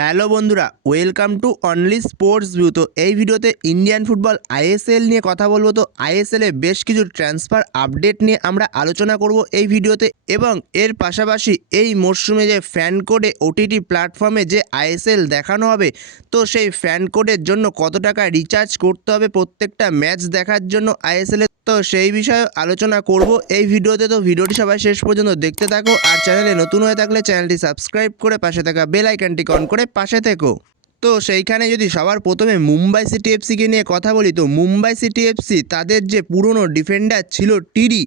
Hello বন্ধুরা, welcome to only sports view. তো এই ভিডিওতে ইন্ডিয়ান ফুটবল আইএসএল নিয়ে কথা বলবো। তো আইএসএল এ বেশ কিছু ট্রান্সফার আপডেট নিয়ে আমরা আলোচনা করব এই ভিডিওতে, এবং এর পাশাপাশি এই মরশুমে যে ফ্যান কোডে ওটিটি প্ল্যাটফর্মে যে আইএসএল দেখানো হবে, তো সেই ফ্যান কোডের জন্য কত টাকা রিচার্জ করতে হবে প্রত্যেকটা ম্যাচ দেখার জন্য আইএসএল এ, তো সেই বিষয়ে আলোচনা করব এই ভিডিওতে। তো ভিডিওটি সবাই শেষ পর্যন্ত দেখতে থাকো, আর চ্যানেলে নতুন হয়ে থাকলে চ্যানেলটি সাবস্ক্রাইব করে পাশে থাকা বেল আইকনটি অন করে পাশে থেকো। তো সেইখানে যদি সবার প্রথমে মুম্বাই সিটি এফসিকে নিয়ে কথা বলি, তো মুম্বাই সিটি এফসি তাদের যে পুরনো ডিফেন্ডার ছিল টিরি,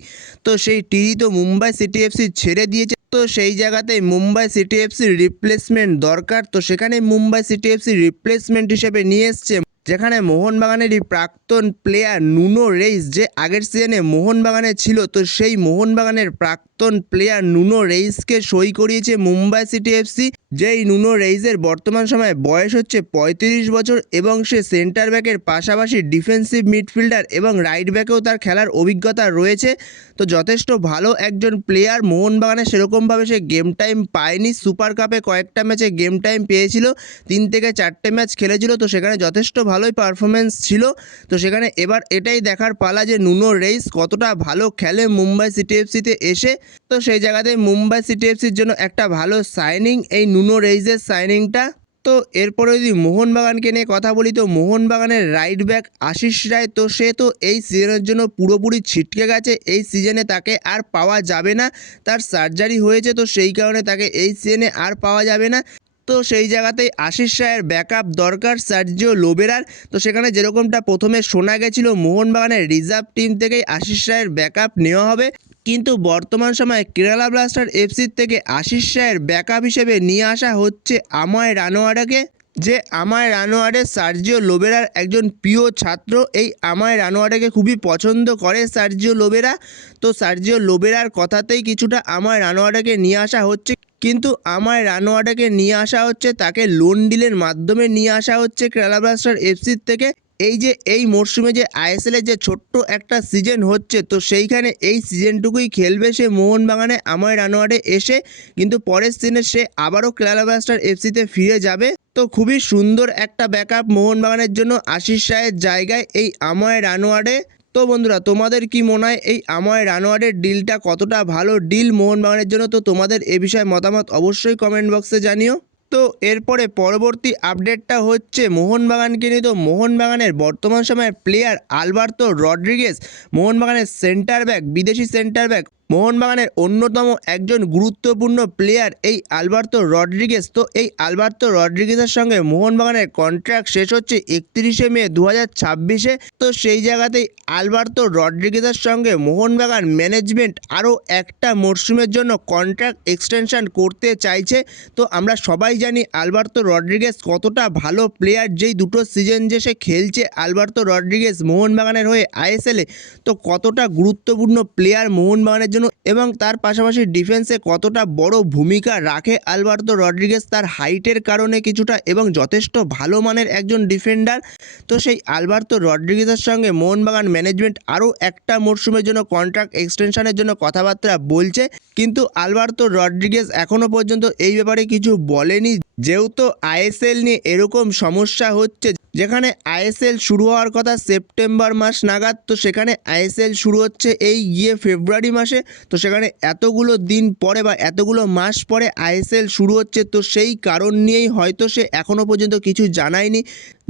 তো সেই টিরি তো মুম্বাই সিটি এফসি ছেড়ে দিয়েছে। তো সেই জায়গাতেই মুম্বাই সিটি এফসির রিপ্লেসমেন্ট দরকার। তো সেখানে মুম্বাই সিটি এফসির রিপ্লেসমেন্ট হিসেবে নিয়ে এসছে, যেখানে মোহনবাগানেরই প্রাক্তন প্লেয়ার নুনো রেইস, যে আগের সিজনে মোহনবাগানে ছিল, তো সেই মোহনবাগানের প্রাক্তন প্লেয়ার নুনো রেইসকে সই করিয়েছে মুম্বাই সিটি এফসি। যেই নুনো রেইসের বর্তমান সময়ে বয়স হচ্ছে 35 বছর, এবং সে সেন্টার ব্যাকের পাশাপাশি ডিফেন্সিভ মিডফিল্ডার এবং রাইট ব্যাকেও তার খেলার অভিজ্ঞতা রয়েছে। তো যথেষ্ট ভালো একজন প্লেয়ার। মোহনবাগানে সেরকমভাবে সে গেম টাইম পায়নি, সুপার কাপে কয়েকটা ম্যাচে গেম টাইম পেয়েছিল, 3 থেকে 4টে ম্যাচ খেলেছিল, তো সেখানে যথেষ্ট ভালোই পারফরমেন্স ছিল। তো সেখানে এবার এটাই দেখার পালা যে নুনো রেইস কতটা ভালো খেলে মুম্বাই সিটি এফসিতে এসে। তো সেই জায়গাতে মুম্বাই সিটি এফসির জন্য একটা ভালো সাইনিং এই নুনো রেইসের সাইনিংটা। তো এরপরে যদি মোহনবাগানকে নিয়ে কথা বলি, তো মোহনবাগানের রাইট ব্যাক আশিস রায়, তো সে তো এই সিজনের জন্য পুরোপুরি ছিটকে গেছে। এই সিজনে তাকে আর পাওয়া যাবে না, তার সার্জারি হয়েছে, তো সেই কারণে তাকে এই সিজনে আর পাওয়া যাবে না। তো সেই জায়গাতেই আশিস রায়ের ব্যাকআপ দরকার সার্জিও লোবেরার। তো সেখানে যেরকমটা প্রথমে শোনা গেছিল মোহনবাগানের রিজার্ভ টিম থেকেই আশিস রায়ের ব্যাকআপ নেওয়া হবে, কিন্তু বর্তমান সময়ে কেরালা ব্লাস্টার এফসির থেকে আশিস রায়ের ব্যাকআপ হিসেবে নিয়ে আসা হচ্ছে আমায় রানোয়ারাকে, যে আমায় রানোয়ারের সার্জিও লোবেরার একজন প্রিয় ছাত্র। এই আমায় রানোয়ারাকে খুবই পছন্দ করে সার্জিও লোবেরা। তো সার্জিও লোবেরার কথাতেই কিছুটা আমায় রানোয়ারাকে নিয়ে আসা হচ্ছে, কিন্তু আমায় রানোয়ারাকে নিয়ে আসা হচ্ছে তাকে লোন ডিলের মাধ্যমে নিয়ে আসা হচ্ছে কেরালা ব্লাস্টার এফসির থেকে। এই মরশুমে যে আইএসএল এর যে ছোট্ট একটা সিজন হচ্ছে, তো সেইখানে এই সিজনটুকুই খেলবে সে মোহনবাগানে আমায় রানোয়ারে এসে, কিন্তু পরের সিজনে সে আবারও কেরালা ব্লাস্টার এফসিতে ফিরে যাবে। তো খুবই সুন্দর একটা ব্যাকআপ মোহনবাগানের জন্য আশিস রায়ের জায়গায় এই আমায় রানোয়ারে। তো বন্ধুরা, তোমাদের কি মনে হয় এই আমায় রানোয়ারের ডিলটা কতটা ভালো ডিল মোহনবাগানের জন্য? তো তোমাদের এ বিষয়ে মতামত অবশ্যই কমেন্ট বক্সে জানিও। তো এরপরে পরবর্তী আপডেটটা হচ্ছে মোহনবাগানকে নিয়ে। তো মোহনবাগানের বর্তমান সময়ের প্লেয়ার আলবার্তো রড্রিগেজ, মোহনবাগানের সেন্টার ব্যাক, বিদেশি সেন্টার ব্যাক, মোহনবাগানের অন্যতম একজন গুরুত্বপূর্ণ প্লেয়ার এই আলবার্তো রড্রিগেজ। তো এই আলবার্তো রড্রিগেজের সঙ্গে মোহনবাগানের কন্ট্রাক্ট শেষ হচ্ছে 31শে মে 2026-এ। তো সেই জায়গাতেই আলবার্তো রড্রিগেজের সঙ্গে মোহনবাগান ম্যানেজমেন্ট আরও একটা মরশুমের জন্য কন্ট্রাক্ট এক্সটেনশন করতে চাইছে। তো আমরা সবাই জানি আলবার্তো রড্রিগেজ কতটা ভালো প্লেয়ার, যেই দুটো সিজন যে সে খেলছে আলবার্তো রড্রিগেজ মোহনবাগানের হয়ে আইএসএলে, তো কতটা গুরুত্বপূর্ণ প্লেয়ার মোহনবাগানের জন্য, এবং তার পাশাপাশি ডিফেন্সে কতটা বড় ভূমিকা রাখে আলবার্তো রড্রিগেজ তার হাইটের কারণে কিছুটা, এবং যথেষ্ট ভালো মানের একজন ডিফেন্ডার। তো সেই আলবার্তো রড্রিগেজের সঙ্গে মোহনবাগান ম্যানেজমেন্ট আরও একটা মরশুমের জন্য কন্ট্রাক্ট এক্সটেনশনের জন্য কথাবার্তা বলছে, কিন্তু আলবার্তো রড্রিগেজ এখনও পর্যন্ত এই ব্যাপারে কিছু বলেনি। যেহেতু আইএসএল নিয়ে এরকম সমস্যা হচ্ছে, যেখানে আইএসএল শুরু হওয়ার কথা সেপ্টেম্বর মাস নাগাদ, তো সেখানে আইএসএল শুরু হচ্ছে এই ফেব্রুয়ারি মাসে। তো সেখানে এতগুলো দিন পরে বা এতগুলো মাস পরে আইএসএল শুরু হচ্ছে, তো সেই কারণ নিয়েই হয়তো সে এখনও পর্যন্ত কিছু জানায়নি।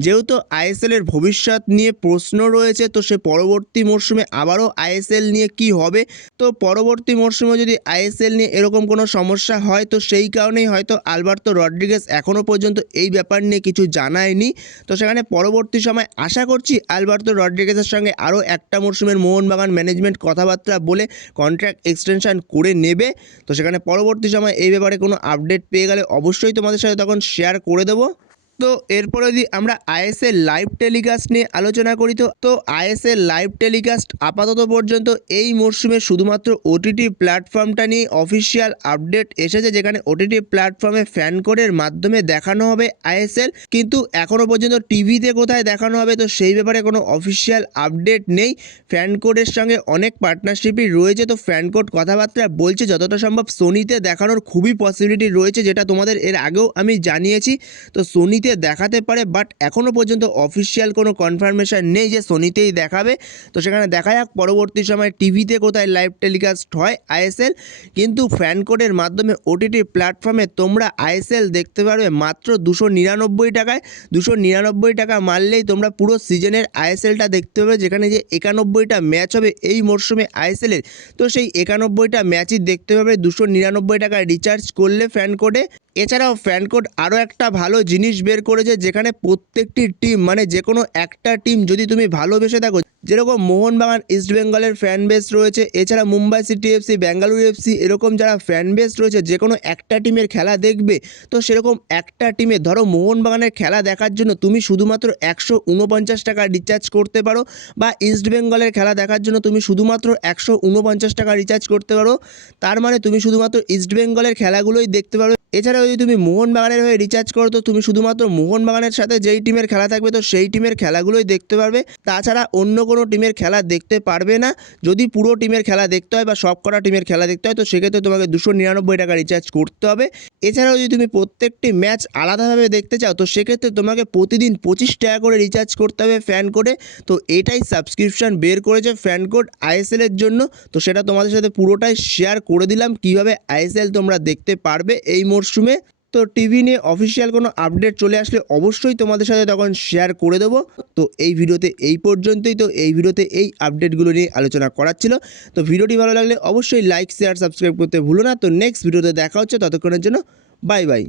যেহেতু আইএসএলের ভবিষ্যৎ নিয়ে প্রশ্ন রয়েছে, তো সে পরবর্তী মরশুমে আবারও আইএসএল নিয়ে কি হবে, তো পরবর্তী মরশুমে যদি আইএসএল নিয়ে এরকম কোনো সমস্যা হয়, তো সেই কারণেই হয়তো আলবার্তো রড্রিগেজ এখনও পর্যন্ত এই ব্যাপার নিয়ে কিছু জানায়নি। তো সেখানে পরবর্তী সময় আশা করছি আলবার্তো রড্রিগেজের সঙ্গে আরও একটা মরশুমের মোহনবাগান ম্যানেজমেন্ট কথাবার্তা বলে কন্ট্রাক্ট এক্সটেনশন করে নেবে। তো সেখানে পরবর্তী সময় এই ব্যাপারে কোনো আপডেট পেয়ে গেলে অবশ্যই তোমাদের সাথে তখন শেয়ার করে দেবো। তো এরপরে যদি আমরা আইএসএল লাইভ টেলিকাস্ট নিয়ে আলোচনা করি তো আইএসএল লাইভ টেলিকাস্ট আপাতত পর্যন্ত এই মরশুমে শুধুমাত্র ওটিটি প্ল্যাটফর্মটা নিয়ে অফিসিয়াল আপডেট এসেছে, যেখানে ওটিটি প্ল্যাটফর্মে ফ্যান কোডের মাধ্যমে দেখানো হবে আইএসএল, কিন্তু এখনও পর্যন্ত টিভিতে কোথায় দেখানো হবে তো সেই ব্যাপারে কোনো অফিসিয়াল আপডেট নেই। ফ্যান কোডের সঙ্গে অনেক পার্টনারশিপই রয়েছে, তো ফ্যান কোড কথাবার্তা বলছে যতটা সম্ভব সোনিতে দেখানোর খুবই পসিবিলিটি রয়েছে, যেটা তোমাদের এর আগেও আমি জানিয়েছি। তো সোনিতে দেখাতে পারে, বাট এখনও পর্যন্ত অফিসিয়াল কোনো কনফার্মেশন নেই যে সোনিতেই দেখাবে। তো সেখানে দেখা যাক পরবর্তী সময় টিভিতে কোথায় লাইভ টেলিকাস্ট হয় আইএসএল, কিন্তু ফ্যান কোডের মাধ্যমে ওটিটি প্ল্যাটফর্মে তোমরা আইএসএল দেখতে পারবে মাত্র 299 টাকায়। 299 টাকা মারলেই তোমরা পুরো সিজনের আইএসএলটা দেখতে পাবে, যেখানে যে 91টা ম্যাচ হবে এই মরশুমে আইএসএলের, তো সেই 91টা ম্যাচই দেখতে পাবে 299 টাকা রিচার্জ করলে ফ্যান কোডে। এছাড়াও ফ্যান কোড আরও একটা ভালো জিনিস বের করেছে, যেখানে প্রত্যেকটি টিম মানে যে কোনো একটা টিম যদি তুমি ভালোবেসে থাকো, যেরকম মোহনবাগান ইস্টবেঙ্গলের ফ্যান বেস রয়েছে, এছাড়া Mumbai city FC, Bengaluru FC, এরকম যারা ফ্যান বেস রয়েছে যে কোনো একটা টিমের খেলা দেখবে, তো সেরকম একটা টিমে ধরো মোহনবাগানের খেলা দেখার জন্য তুমি শুধুমাত্র 149 টাকা রিচার্জ করতে পারো, বা ইস্টবেঙ্গলের খেলা দেখার জন্য তুমি শুধুমাত্র 149 টাকা রিচার্জ করতে পারো। তার মানে তুমি শুধুমাত্র ইস্টবেঙ্গলের খেলাগুলোই দেখতে পারো। এছাড়াও যদি তুমি মোহনবাগানের হয়ে রিচার্জ করো তো তুমি শুধুমাত্র মোহনবাগানের সাথে যেই টিমের খেলা থাকবে তো সেই টিমের খেলাগুলোই দেখতে পারবে, তাছাড়া অন্য কোনো টিমের খেলা দেখতে পারবে না। যদি পুরো টিমের খেলা দেখতে হয় বা সব কটা টিমের খেলা দেখতে হয় তো সেক্ষেত্রে তোমাকে 299 টাকা রিচার্জ করতে হবে। এছাড়াও যদি তুমি প্রত্যেকটি ম্যাচ আলাদাভাবে দেখতে চাও তো সেক্ষেত্রে তোমাকে প্রতিদিন 25 টাকা করে রিচার্জ করতে হবে ফ্যান কোডে। তো এটাই সাবস্ক্রিপশন বের করেছে ফ্যান কোড আইএসএলের জন্য। তো সেটা তোমাদের সাথে পুরোটাই শেয়ার করে দিলাম কীভাবে আইএসএল তোমরা দেখতে পারবে এই মরশুমে। তো টিভি নিয়ে অফিসিয়াল কোনো আপডেট চলে আসলে অবশ্যই তোমাদের সাথে তখন শেয়ার করে দেবো। তো এই ভিডিওতে এই পর্যন্তই। তো এই ভিডিওতে এই আপডেটগুলো নিয়ে আলোচনা করার ছিল। তো ভিডিওটি ভালো লাগলে অবশ্যই লাইক, শেয়ার, সাবস্ক্রাইব করতে ভুলো না। তো নেক্সট ভিডিওতে দেখা হচ্ছে, ততক্ষণের জন্য বাই বাই।